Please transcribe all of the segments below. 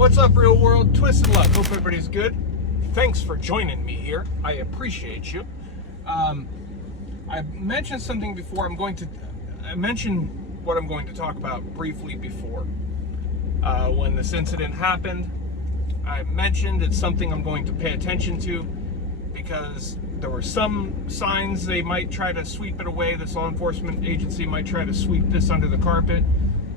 What's up, real world? Twisted Luck. Hope everybody's good. Thanks for joining me here. I appreciate you. I mentioned something before. I mentioned what I'm going to talk about briefly before. When this incident happened, I mentioned it's something I'm going to pay attention to because there were some signs they might try to sweep it away. This law enforcement agency might try to sweep this under the carpet,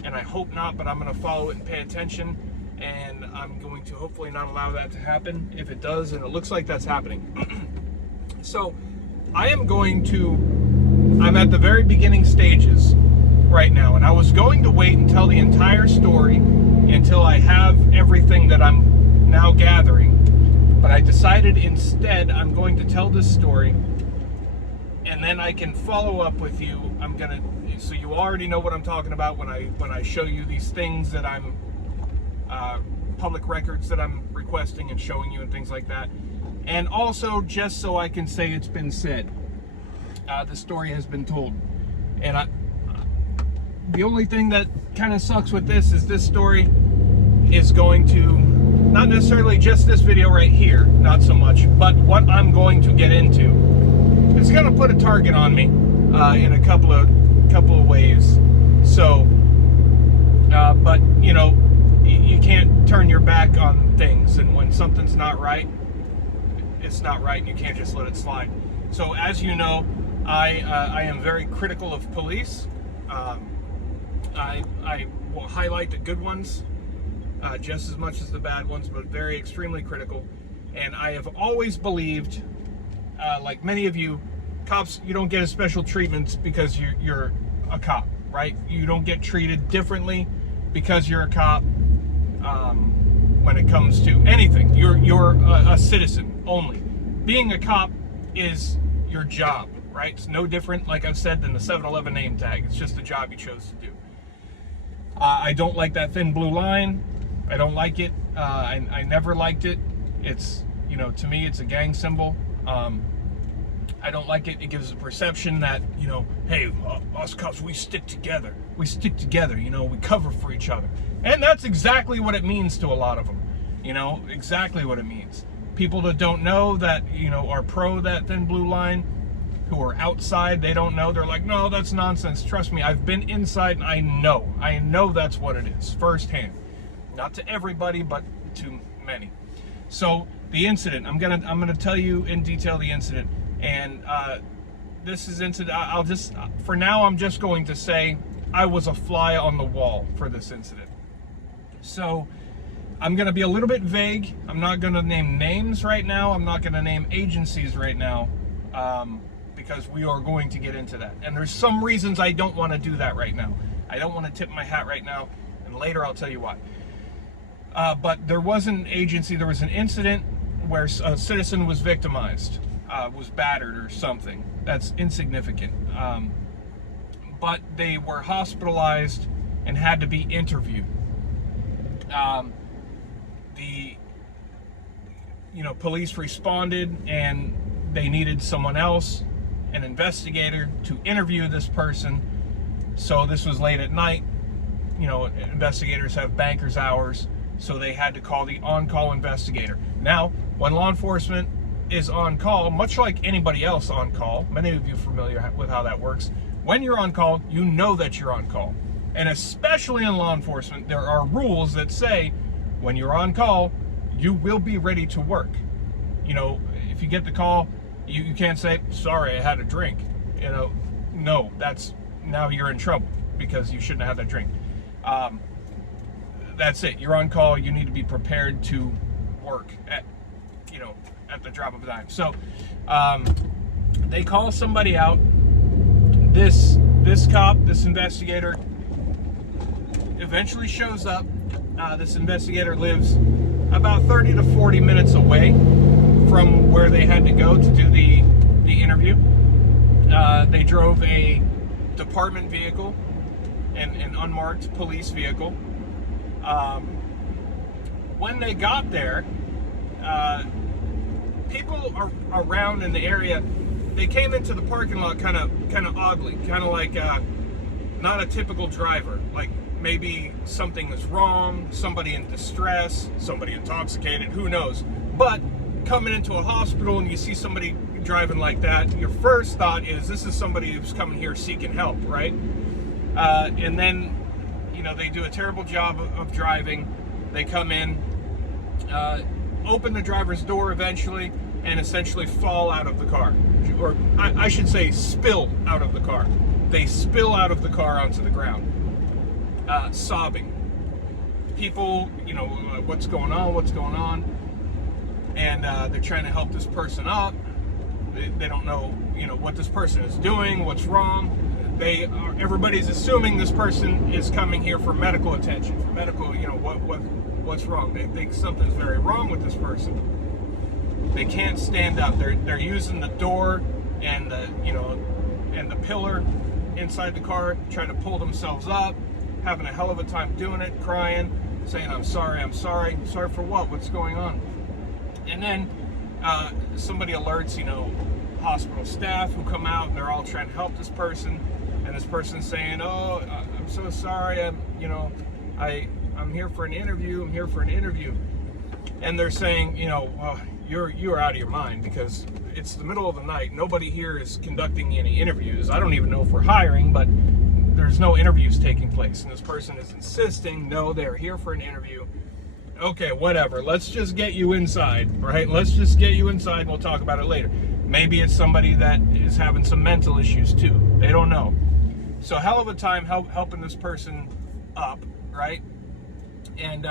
and I hope not, but I'm going to follow it and pay attention. And I'm going to hopefully not allow that to happen if it does, and it looks like that's happening. So I'm at the very beginning stages right now, and I was going to wait and tell the entire story until I have everything that I'm now gathering, but I decided instead I'm going to tell this story, and then I can follow up with you. So you already know what I'm talking about when I show you these things that I'm public records that I'm requesting and showing you and things like that. And also just so I can say it's been said, the story has been told. And the only thing that kind of sucks with this is this story is going to, not necessarily just this video right here, not so much, but what I'm going to get into. It's going to put a target on me in a couple of ways. So, but you know, you can't turn your back on things, and when something's not right, it's not right, and you can't just let it slide. So as you know, I am very critical of police. I will highlight the good ones just as much as the bad ones, but very extremely critical. And I have always believed, like many of you, cops, you don't get a special treatment because you're a cop, right? You don't get treated differently because you're a cop. When it comes to anything, you're a citizen only. Being a cop is your job, right? It's no different, like I've said, than the 7-Eleven name tag. It's just a job you chose to do. I don't like that thin blue line. I don't like it. I never liked it. It's, you know, to me, it's a gang symbol. I don't like it. It gives a perception that, you know, hey, us cops, we stick together. We stick together, you know, we cover for each other. And that's exactly what it means to a lot of them. You know, exactly what it means. People that don't know that, you know, are pro that thin blue line, who are outside, they don't know. They're like, no, that's nonsense. Trust me, I've been inside and I know that's what it is firsthand. Not to everybody, but to many. So the incident, I'm gonna tell you in detail the incident. And this is incident, for now, I'm just going to say I was a fly on the wall for this incident. So I'm going to be a little bit vague. I'm not going to name names right now. I'm not going to name agencies right now because we are going to get into that. And there's some reasons I don't want to do that right now. I don't want to tip my hat right now, and later I'll tell you why. But there was an agency, there was an incident where a citizen was victimized. Was battered or something. That's insignificant. But they were hospitalized and had to be interviewed. Police responded, and they needed someone else, an investigator, to interview this person. So this was late at night. You know, investigators have banker's hours, so they had to call the on-call investigator. Now, when law enforcement is on call, much like anybody else on call, many of you are familiar with how that works. When you're on call, you know that you're on call. And especially in law enforcement, there are rules that say when you're on call, you will be ready to work. You know, if you get the call, you can't say, sorry, I had a drink. You know, no, now you're in trouble because you shouldn't have had that drink. That's it. You're on call. You need to be prepared to work at the drop of a dime. So they call somebody out. This cop, this investigator, eventually shows up. This investigator lives about 30 to 40 minutes away from where they had to go to do the interview. They drove a department vehicle, an unmarked police vehicle. When they got there, people around in the area, they came into the parking lot kind of oddly, kind of like not a typical driver. Like maybe something is wrong, somebody in distress, somebody intoxicated, who knows. But coming into a hospital and you see somebody driving like that, your first thought is, this is somebody who's coming here seeking help, right? And then, they do a terrible job of driving. They come in, open the driver's door eventually, and essentially fall out of the car. Or I should say spill out of the car. They spill out of the car onto the ground, sobbing. People, what's going on? And they're trying to help this person up. They don't know, what this person is doing, what's wrong. Everybody's assuming this person is coming here for medical attention, for medical, what's wrong. They think something's very wrong with this person. They can't stand up. They're using the door and the pillar inside the car, trying to pull themselves up, having a hell of a time doing it, crying, saying, I'm sorry. Sorry for what? What's going on? And then somebody alerts, hospital staff who come out, and they're all trying to help this person. And this person's saying, oh, I'm so sorry. I'm here for an interview. And they're saying, well, you're out of your mind, because it's the middle of the night. Nobody here is conducting any interviews. I don't even know if we're hiring, but there's no interviews taking place. And this person is insisting, no, they're here for an interview. Okay, whatever. Let's just get you inside, right? Let's just get you inside and we'll talk about it later. Maybe it's somebody that is having some mental issues too. They don't know. So hell of a time helping this person up, right? And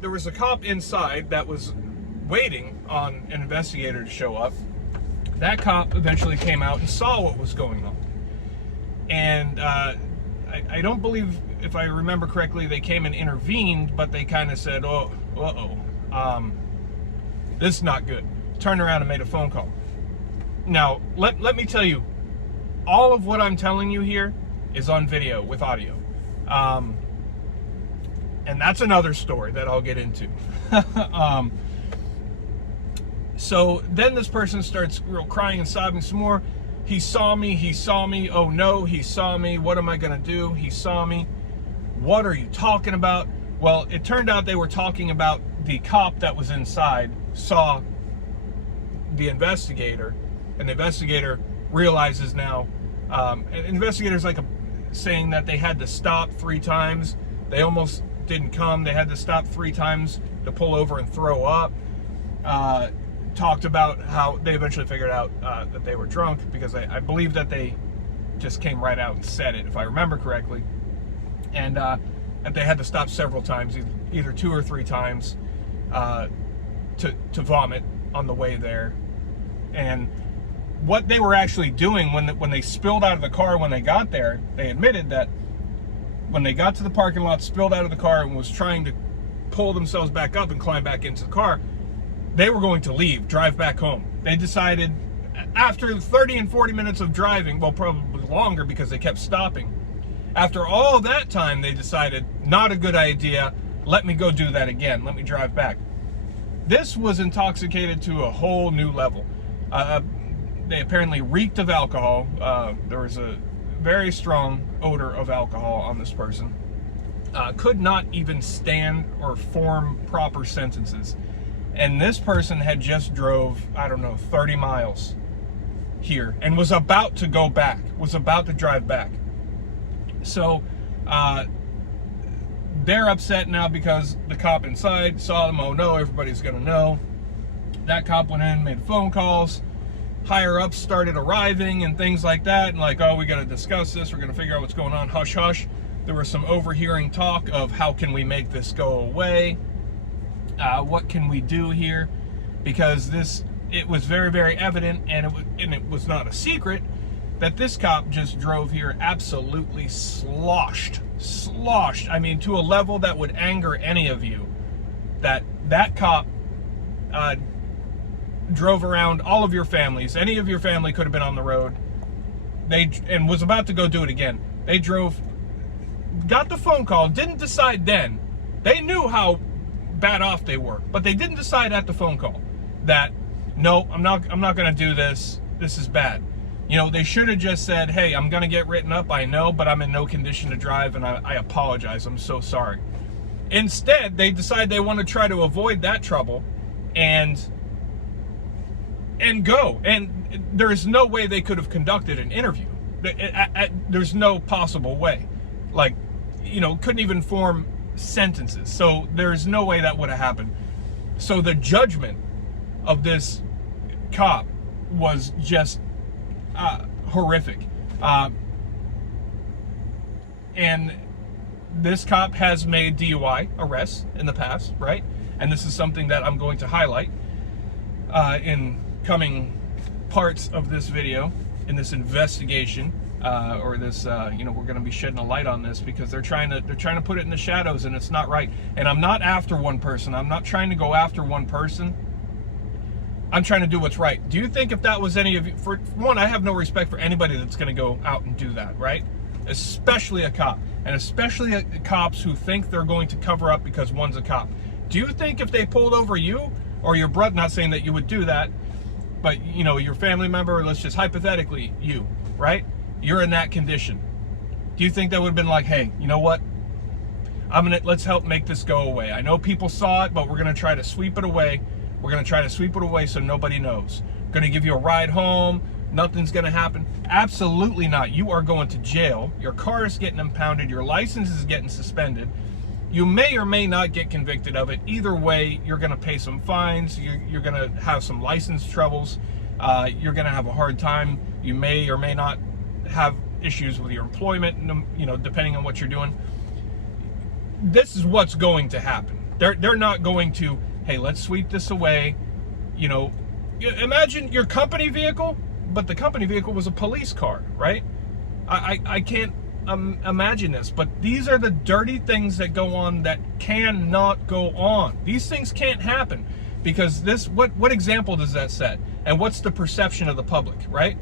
there was a cop inside that was waiting on an investigator to show up. That cop eventually came out and saw what was going on. And I don't believe, if I remember correctly, they came and intervened, but they kind of said, this is not good. Turned around and made a phone call. Now, let me tell you, all of what I'm telling you here is on video with audio. And that's another story that I'll get into. So then this person starts crying and sobbing some more. He saw me. Oh no, he saw me. What am I gonna do? He saw me. What are you talking about? Well, it turned out they were talking about the cop that was inside saw the investigator, and the investigator realizes now, an investigator's saying that they had to stop 3 times. They almost didn't come. They had to stop 3 times to pull over and throw up. Talked about how they eventually figured out that they were drunk, because I believe that they just came right out and said it, if I remember correctly. And that they had to stop several times, either 2 or 3 times, to vomit on the way there. And what they were actually doing when they spilled out of the car when they got there, they admitted that when they got to the parking lot, spilled out of the car and was trying to pull themselves back up and climb back into the car, they were going to leave, drive back home. They decided, after 30 and 40 minutes of driving, well, probably longer because they kept stopping, after all that time, they decided, not a good idea, let me go do that again, let me drive back. This was intoxicated to a whole new level. They apparently reeked of alcohol. There was a very strong odor of alcohol on this person. Could not even stand or form proper sentences. And this person had just drove, 30 miles here and was about to go back, was about to drive back. So they're upset now because the cop inside saw them. Oh no, everybody's gonna know. That cop went in, made phone calls. Higher ups started arriving and things like that, and oh, we gotta discuss this, we're gonna figure out what's going on, hush hush. There was some overhearing talk of how can we make this go away. What can we do here? Because it was very, very evident, and it was not a secret, that this cop just drove here absolutely sloshed. I mean, to a level that would anger any of you. That cop drove around all of your families. Any of your family could have been on the road. And was about to go do it again. They drove, got the phone call, didn't decide then. They knew how bad off they were, but they didn't decide at the phone call that, no, I'm not going to do this. This is bad. You know, they should have just said, hey, I'm going to get written up, I know, but I'm in no condition to drive, and I apologize, I'm so sorry. Instead, they decide they want to try to avoid that trouble and go. And there's no way they could have conducted an interview. There's no possible way. Like, you know, couldn't even form sentences. So there's no way that would have happened. So the judgment of this cop was just horrific. And this cop has made DUI arrests in the past, right? And this is something that I'm going to highlight in coming parts of this video, in this investigation, or this, you know, we're going to be shedding a light on this because they're trying to put it in the shadows, and it's not right. And I'm not after one person. I'm not trying to go after one person. I'm trying to do what's right. Do you think if that was any of you, for one, I have no respect for anybody that's going to go out and do that, right? Especially a cop, and especially cops who think they're going to cover up because one's a cop. Do you think if they pulled over you or your brother, not saying that you would do that, but you know, your family member, or let's just hypothetically you, right? You're in that condition. Do you think that would have been like, hey, you know what? Let's help make this go away. I know people saw it, but we're going to try to sweep it away. We're going to try to sweep it away so nobody knows. Going to give you a ride home. Nothing's going to happen. Absolutely not. You are going to jail. Your car is getting impounded. Your license is getting suspended. You may or may not get convicted of it. Either way, you're going to pay some fines. You're going to have some license troubles. You're going to have a hard time. You may or may not have issues with your employment, you know, depending on what you're doing. This is what's going to happen. They're not going to, hey, let's sweep this away. You know, imagine your company vehicle, but the company vehicle was a police car, right? I can't imagine this, but these are the dirty things that go on that cannot go on. These things can't happen because what example does that set? And what's the perception of the public, right?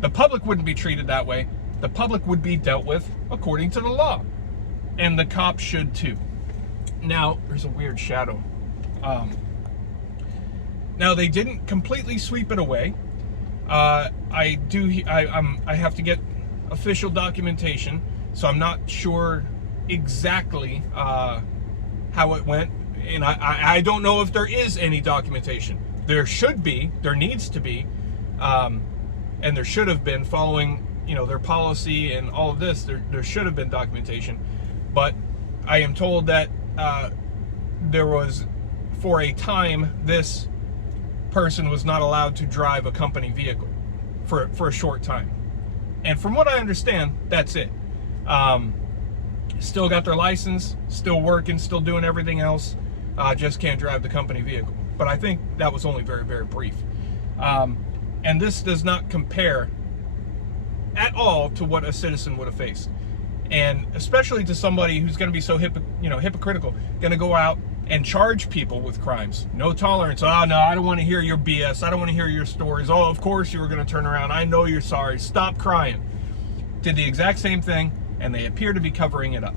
The public wouldn't be treated that way. The public would be dealt with according to the law. And the cops should too. Now, there's a weird shadow. Now, they didn't completely sweep it away. I have to get official documentation, so I'm not sure exactly how it went. And I don't know if there is any documentation. There should be, there needs to be, and there should have been, following, you know, their policy and all of this. There should have been documentation, but I am told that there was, for a time, this person was not allowed to drive a company vehicle for a short time. And from what I understand, that's it. Still got their license, still working, still doing everything else, just can't drive the company vehicle. But I think that was only very, very brief. And this does not compare at all to what a citizen would have faced. And especially to somebody who's going to be so hypocritical, going to go out and charge people with crimes. No tolerance. Oh, no, I don't want to hear your BS. I don't want to hear your stories. Oh, of course you were going to turn around. I know you're sorry. Stop crying. Did the exact same thing, and they appear to be covering it up.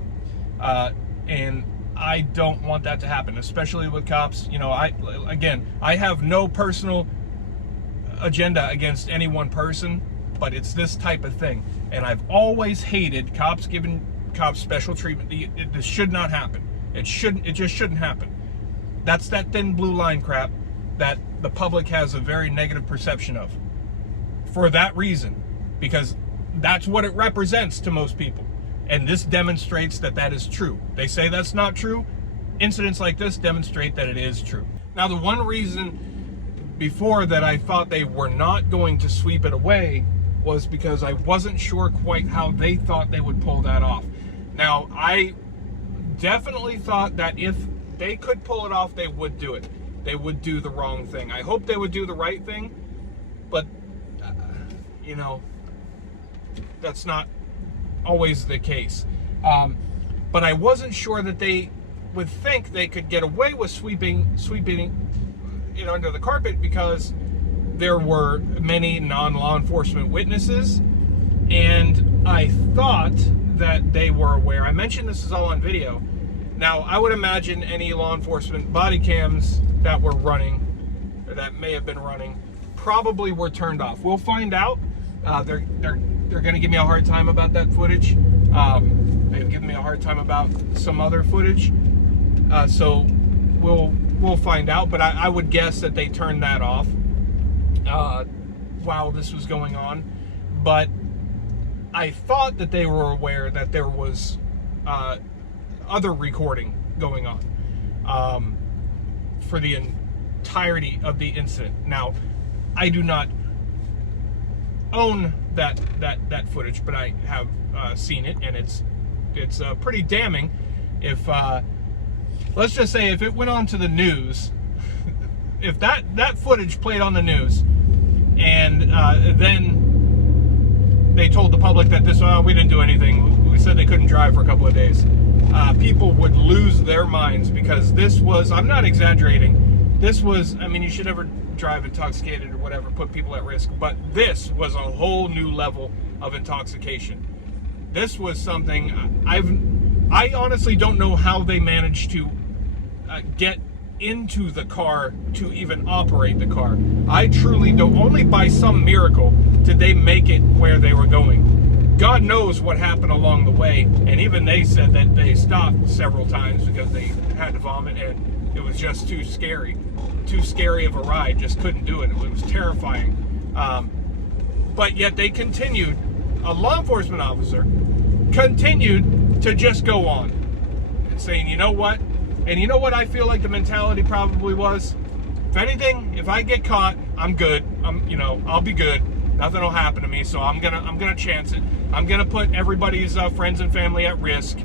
And I don't want that to happen, especially with cops. You know, I have no personal agenda against any one person, but it's this type of thing. And I've always hated cops giving cops special treatment. This should not happen. It just shouldn't happen. That's that thin blue line crap that the public has a very negative perception of. For that reason, because that's what it represents to most people. And this demonstrates that that is true. They say that's not true. Incidents like this demonstrate that it is true. Now, the one reason before that I thought they were not going to sweep it away was because I wasn't sure quite how they thought they would pull that off. Now, I definitely thought that if they could pull it off, they would do it. They would do the wrong thing. I hope they would do the right thing, but, you know, that's not always the case. But I wasn't sure that they would think they could get away with sweeping it under the carpet, because there were many non-law enforcement witnesses, and I thought that they were aware. I mentioned this is all on video. Now, I would imagine any law enforcement body cams that were running, or that may have been running, probably were turned off. We'll find out, They're going to give me a hard time about that footage. They've given me a hard time about some other footage. So we'll find out. But I would guess that they turned that off while this was going on. But I thought that they were aware that there was other recording going on for the entirety of the incident. Now, I do not own that footage, but I have seen it, and it's pretty damning. If let's just say if it went on to the news, if that footage played on the news, and then they told the public that we didn't do anything, we said they couldn't drive for a couple of days, people would lose their minds, because this was, I'm not exaggerating, this was, I mean, you should never drive intoxicated or whatever, put people at risk, but this was a whole new level of intoxication. This was something I honestly don't know how they managed to get into the car to even operate the car. I truly don't. Only by some miracle did they make it where they were going. God knows what happened along the way, and even they said that they stopped several times because they had to vomit, and it was just too scary of a ride. Just couldn't do it. It was terrifying. But yet they continued. A law enforcement officer continued to just go on and saying, you know what? And you know what I feel like the mentality probably was? If anything, if I get caught, I'm good. I'll be good. Nothing will happen to me. So I'm gonna chance it. I'm gonna put everybody's friends and family at risk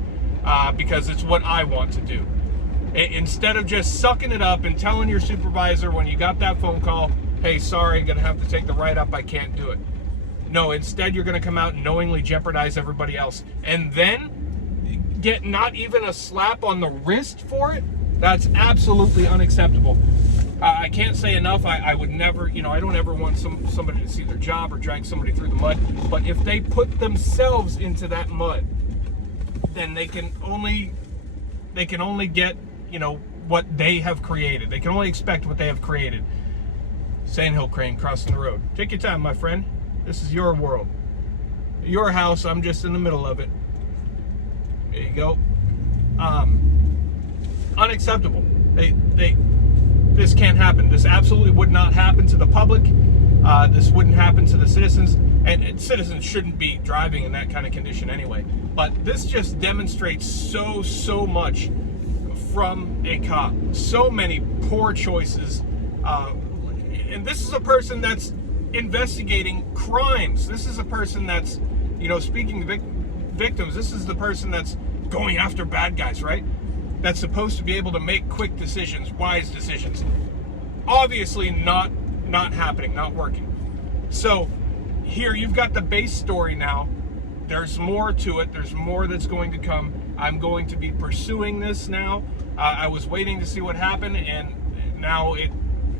because it's what I want to do. Instead of just sucking it up and telling your supervisor when you got that phone call, hey, sorry, I'm gonna have to take the write-up. I can't do it. No, instead you're gonna come out and knowingly jeopardize everybody else, and then get not even a slap on the wrist for it. That's absolutely unacceptable. I can't say enough. I would never, I don't ever want somebody to see their job or drag somebody through the mud. But if they put themselves into that mud, then they can only get, what they have created. They can only expect what they have created. Sandhill crane crossing the road. Take your time, my friend. This is your world, your house. I'm just in the middle of it. There you go. Unacceptable. This can't happen. This absolutely would not happen to the public. This wouldn't happen to the citizens, and citizens shouldn't be driving in that kind of condition anyway. But this just demonstrates so much from a cop. So many poor choices, and this is a person that's investigating crimes. This is a person that's, speaking to victims. This is the person that's going after bad guys, right? That's supposed to be able to make quick decisions, wise decisions. Obviously not happening, not working. So here you've got the base story now. There's more to it. There's more that's going to come. I'm going to be pursuing this now. I was waiting to see what happened, and now it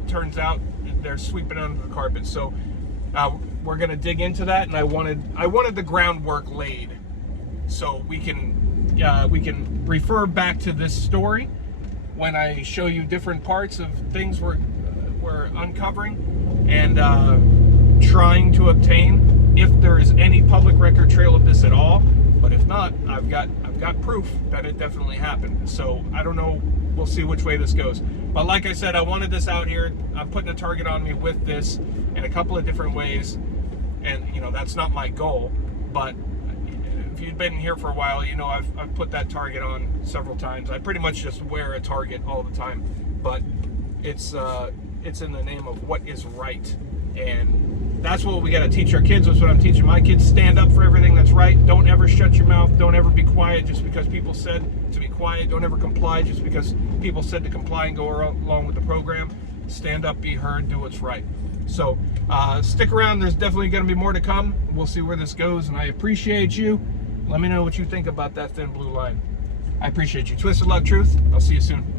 turns out they're sweeping under the carpet. So we're going to dig into that, and I wanted the groundwork laid so we can refer back to this story when I show you different parts of things we're uncovering and trying to obtain, if there is any public record trail of this at all. But if not, I've got proof that it definitely happened. So I don't know. We'll see which way this goes. But like I said, I wanted this out here. I'm putting a target on me with this in a couple of different ways, and that's not my goal. But if you've been here for a while, I've put that target on several times. I pretty much just wear a target all the time, but it's in the name of what is right, and that's what we got to teach our kids. That's what I'm teaching my kids. Stand up for everything that's right. Don't ever shut your mouth. Don't ever be quiet just because people said to be quiet. Don't ever comply just because people said to comply and go along with the program. Stand up, be heard, do what's right. So stick around. There's definitely going to be more to come. We'll see where this goes, and I appreciate you. Let me know what you think about that thin blue line. I appreciate you. Twisted Luck Truth. I'll see you soon.